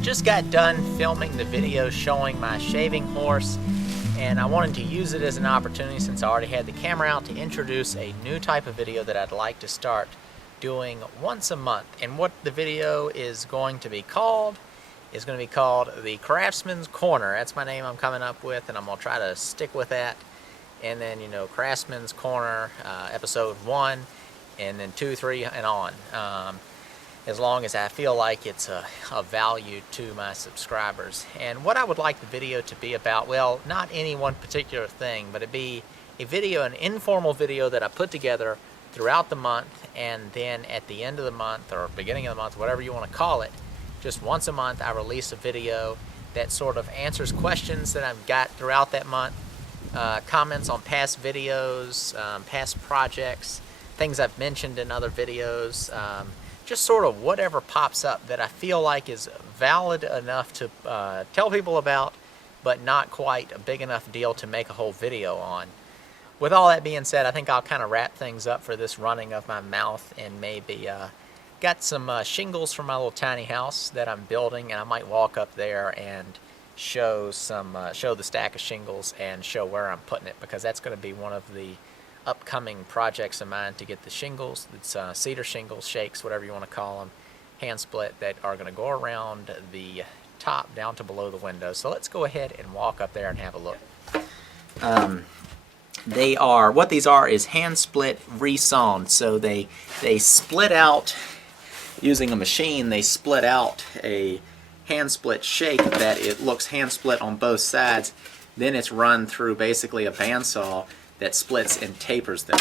just got done filming the video showing my shaving horse, and I wanted to use it as an opportunity, since I already had the camera out, to introduce a new type of video that I'd like to start doing once a month. And what the video is going to be called is going to be called the Craftsman's Corner. That's my name I'm coming up with, and I'm going to try to stick with that. And then, you know, Craftsman's Corner, episode 1, and then 2, 3, and on. As long as I feel like it's a value to my subscribers. And what I would like the video to be about, well, not any one particular thing, but it'd be a video, an informal video that I put together throughout the month, and then at the end of the month, or beginning of the month, whatever you want to call it, just once a month I release a video that sort of answers questions that I've got throughout that month, comments on past videos, past projects, things I've mentioned in other videos, just sort of whatever pops up that I feel like is valid enough to tell people about, but not quite a big enough deal to make a whole video on. With all that being said, I think I'll kind of wrap things up for this running of my mouth, and maybe got some shingles from my little tiny house that I'm building, and I might walk up there and show the stack of shingles and show where I'm putting it, because that's going to be one of the upcoming projects of mine, to get the shingles. It's cedar shingles, shakes, whatever you want to call them, hand split, that are going to go around the top down to below the window. So let's go ahead and walk up there and have a look. What these are is hand split resawn. So they split out using a machine. They split out a hand split shake that it looks hand split on both sides. Then it's run through basically a bandsaw that splits and tapers them.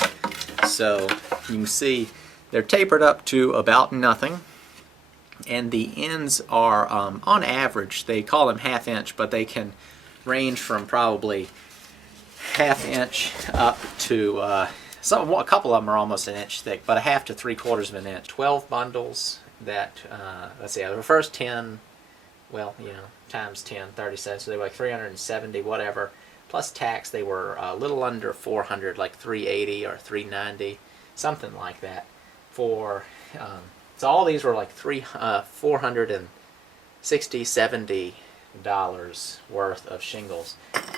So you can see they're tapered up to about nothing, and the ends are on average, they call them 1/2 inch, but they can range from probably 1/2 inch up to a couple of them are almost 1 inch thick, but 1/2 to 3/4 of an inch. 12 bundles that let's see, the first 10, well, you know, times 10, 37, so they were like 370 whatever. Plus tax, they were a little under 400, like 380 or 390, something like that. So all these were like $460, $70 worth of shingles.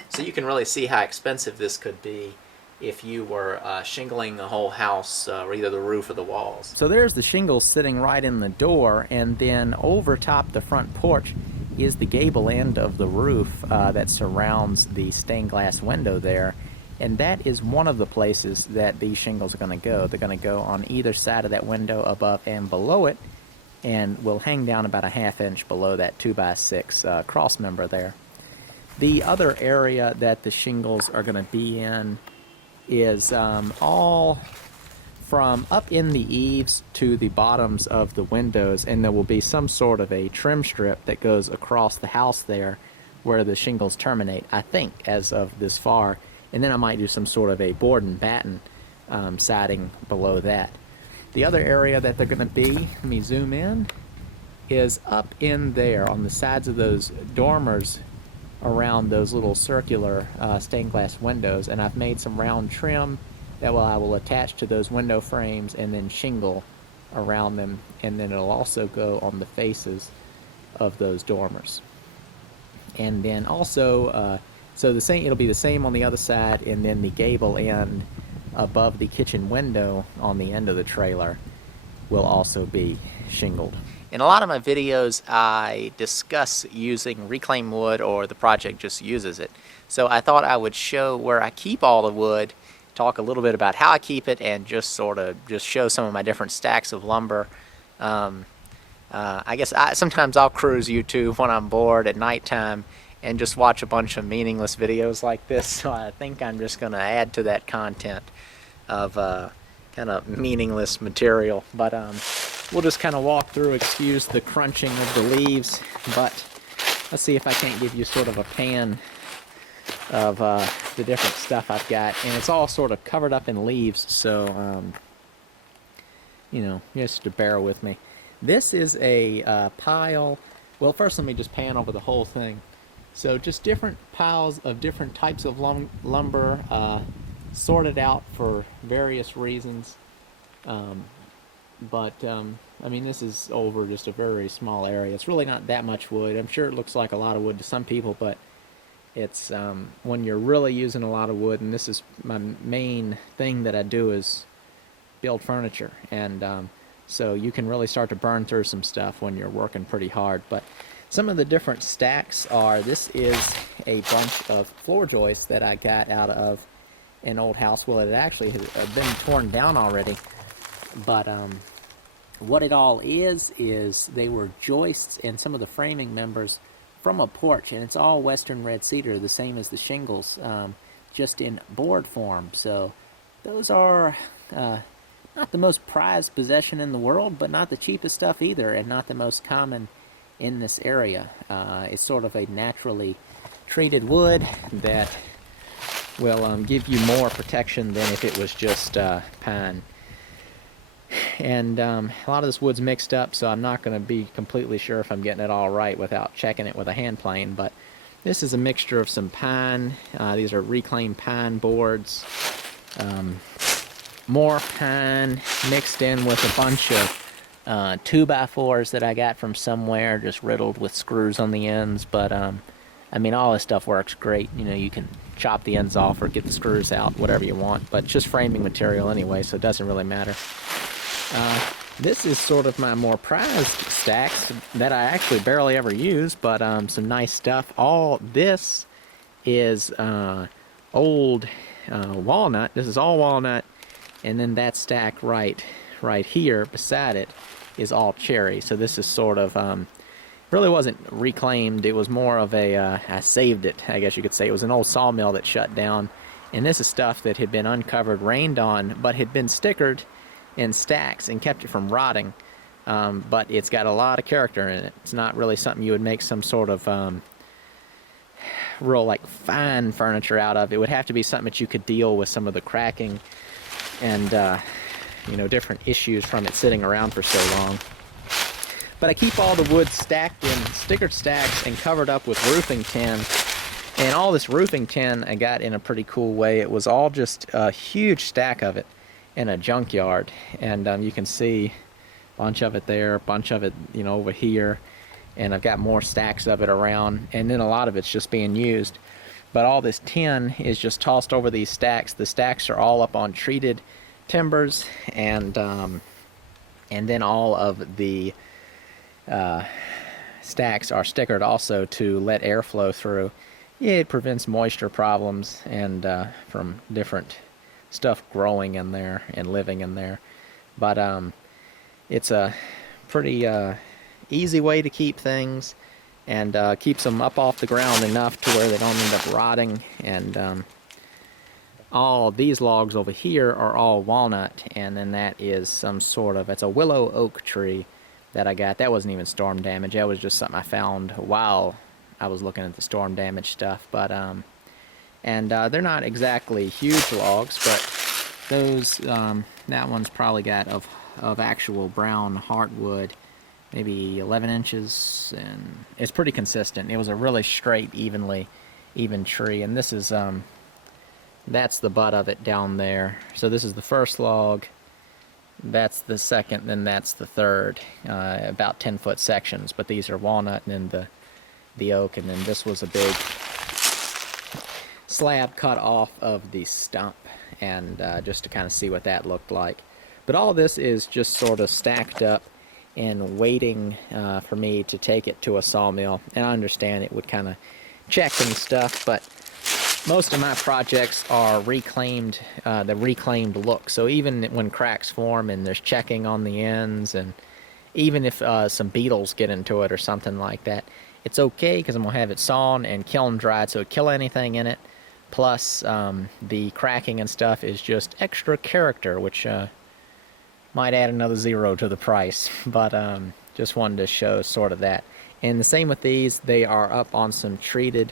So you can really see how expensive this could be if you were shingling the whole house, or either the roof or the walls. So there's the shingles sitting right in the door, and then over top the front porch is the gable end of the roof that surrounds the stained glass window there, and that is one of the places that these shingles are going to go. They're going to go on either side of that window, above and below it, and will hang down about 1/2 inch below that 2x6 cross member there. The other area that the shingles are going to be in is all from up in the eaves to the bottoms of the windows, and there will be some sort of a trim strip that goes across the house there where the shingles terminate, I think, as of this far. And then I might do some sort of a board and batten siding below that. The other area that they're going to be, let me zoom in, is up in there on the sides of those dormers around those little circular stained glass windows, and I've made some round trim that I will attach to those window frames and then shingle around them, and then it'll also go on the faces of those dormers. And then also, it'll be the same on the other side, and then the gable end above the kitchen window on the end of the trailer will also be shingled. In a lot of my videos, I discuss using reclaimed wood, or the project just uses it. So I thought I would show where I keep all the wood, talk a little bit about how I keep it, and just show some of my different stacks of lumber. I guess sometimes I'll cruise YouTube when I'm bored at nighttime and just watch a bunch of meaningless videos like this. So I think I'm just going to add to that content of kind of meaningless material. But we'll just kind of walk through, excuse the crunching of the leaves, but let's see if I can't give you sort of a pan of the different stuff I've got. And it's all sort of covered up in leaves, so you know, just to bear with me. This is a pile. Well, first let me just pan over the whole thing. So just different piles of different types of lumber, sorted out for various reasons. But I mean, this is over just a very small area. It's really not that much wood. I'm sure it looks like a lot of wood to some people, but it's when you're really using a lot of wood, and this is my main thing that I do is build furniture, and so you can really start to burn through some stuff when you're working pretty hard. But some of the different stacks are, this is a bunch of floor joists that I got out of an old house. Well, it actually has been torn down already, but what it all is they were joists and some of the framing members from a porch, and it's all western red cedar, the same as the shingles, just in board form. So those are not the most prized possession in the world, but not the cheapest stuff either, and not the most common in this area. It's sort of a naturally treated wood that will give you more protection than if it was just pine. And a lot of this wood's mixed up, so I'm not going to be completely sure if I'm getting it all right without checking it with a hand plane. But this is a mixture of some pine. These are reclaimed pine boards. More pine mixed in with a bunch of 2x4s that I got from somewhere, just riddled with screws on the ends. But I mean, all this stuff works great. You know, you can chop the ends off or get the screws out, whatever you want. But it's just framing material anyway, so it doesn't really matter. This is sort of my more prized stacks that I actually barely ever use, but some nice stuff. All this is old walnut. This is all walnut, and then that stack right here beside it is all cherry. So this is sort of really wasn't reclaimed. It was more of a I saved it, I guess you could say. It was an old sawmill that shut down, and this is stuff that had been uncovered, rained on, but had been stickered in stacks and kept it from rotting. But it's got a lot of character in it. It's not really something you would make some sort of real like fine furniture out of. It would have to be something that you could deal with some of the cracking and you know, different issues from it sitting around for so long. But I keep all the wood stacked in stickered stacks and covered up with roofing tin. And all this roofing tin I got in a pretty cool way. It was all just a huge stack of it in a junkyard, and you can see a bunch of it there, a bunch of it, you know, over here, and I've got more stacks of it around, and then a lot of it's just being used. But all this tin is just tossed over these stacks. The stacks are all up on treated timbers, and then all of the stacks are stickered also to let air flow through. Yeah, it prevents moisture problems and from different stuff growing in there and living in there. But it's a pretty easy way to keep things, and keeps them up off the ground enough to where they don't end up rotting. And all these logs over here are all walnut, and then that is some sort of, it's a willow oak tree that I got. That wasn't even storm damage. That was just something I found while I was looking at the storm damage stuff. But and they're not exactly huge logs, but those that one's probably got of actual brown heartwood, maybe 11 inches, and it's pretty consistent. It was a really straight, even tree, and this is that's the butt of it down there. So this is the first log, that's the second, then that's the third, about 10-foot sections. But these are walnut, and then the oak, and then this was a big slab cut off of the stump, and just to kind of see what that looked like. But all this is just sort of stacked up and waiting for me to take it to a sawmill. And I understand it would kind of check and stuff, but most of my projects are reclaimed, the reclaimed look. So even when cracks form and there's checking on the ends, and even if some beetles get into it or something like that, it's okay, because I'm going to have it sawn and kiln dried, so it'll kill anything in it. Plus, the cracking and stuff is just extra character, which might add another zero to the price. But just wanted to show sort of that. And the same with these. They are up on some treated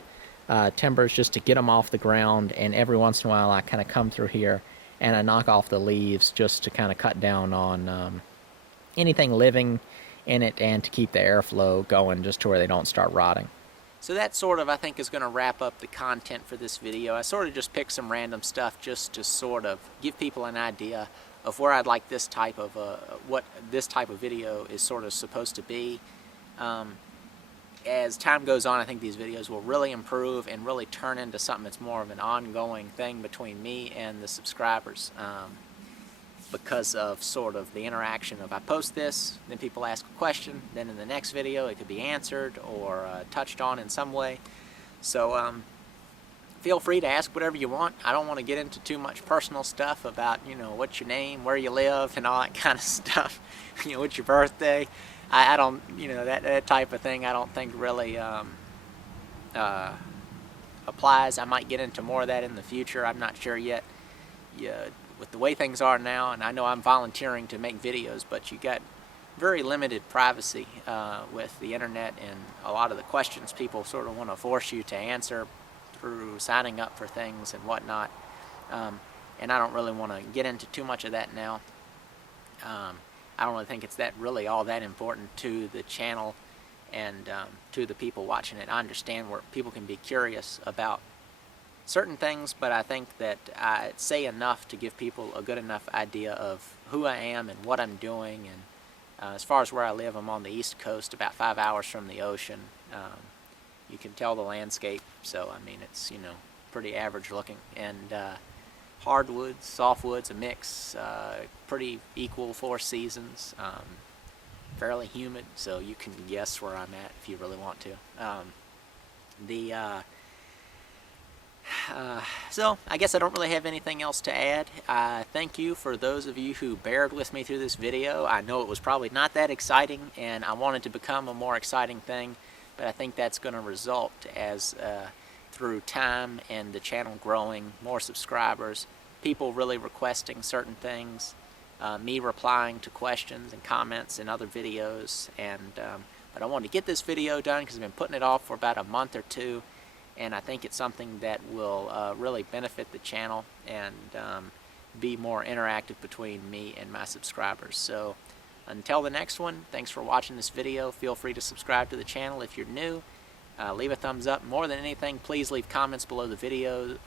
timbers just to get them off the ground. And every once in a while I kind of come through here and I knock off the leaves just to kind of cut down on anything living in it, and to keep the airflow going just to where they don't start rotting. So that sort of, I think, is going to wrap up the content for this video. I sort of just picked some random stuff just to sort of give people an idea where I'd like this type of what this type of video is sort of supposed to be. As time goes on, I think these videos will really improve and really turn into something that's more of an ongoing thing between me and the subscribers, because of sort of the interaction of I post this, then people ask a question, then in the next video it could be answered or touched on in some way. So feel free to ask whatever you want. I don't want to get into too much personal stuff about, you know, what's your name, where you live, and all that kind of stuff. You know, what's your birthday? I don't, you know, that type of thing I don't think really applies. I might get into more of that in the future. I'm not sure yet. Yeah, with the way things are now, and I know I'm volunteering to make videos, but you got very limited privacy with the internet, and a lot of the questions people sort of want to force you to answer through signing up for things and whatnot. And I don't really want to get into too much of that now. I don't really think it's really all that important to the channel and to the people watching it. I understand where people can be curious about certain things, but I think that I say enough to give people a good enough idea of who I am and what I'm doing. And as far as where I live, I'm on the East Coast, about 5 hours from the ocean. You can tell the landscape, so I mean it's, you know, pretty average looking. And hardwoods, softwoods, a mix, pretty equal 4 seasons, fairly humid, so you can guess where I'm at if you really want to. So I guess I don't really have anything else to add. Thank you for those of you who bared with me through this video. I know it was probably not that exciting, and I wanted to become a more exciting thing, but I think that's going to result as through time and the channel growing, more subscribers, people really requesting certain things, me replying to questions and comments in other videos. And but I wanted to get this video done because I've been putting it off for about a month or two, and I think it's something that will really benefit the channel and be more interactive between me and my subscribers. So until the next one, thanks for watching this video. Feel free to subscribe to the channel if you're new. Leave a thumbs up. More than anything, please leave comments below the video,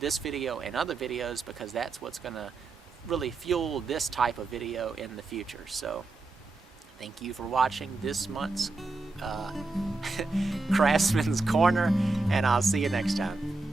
this video and other videos, because that's what's going to really fuel this type of video in the future. So thank you for watching this month's Craftsman's Corner, and I'll see you next time.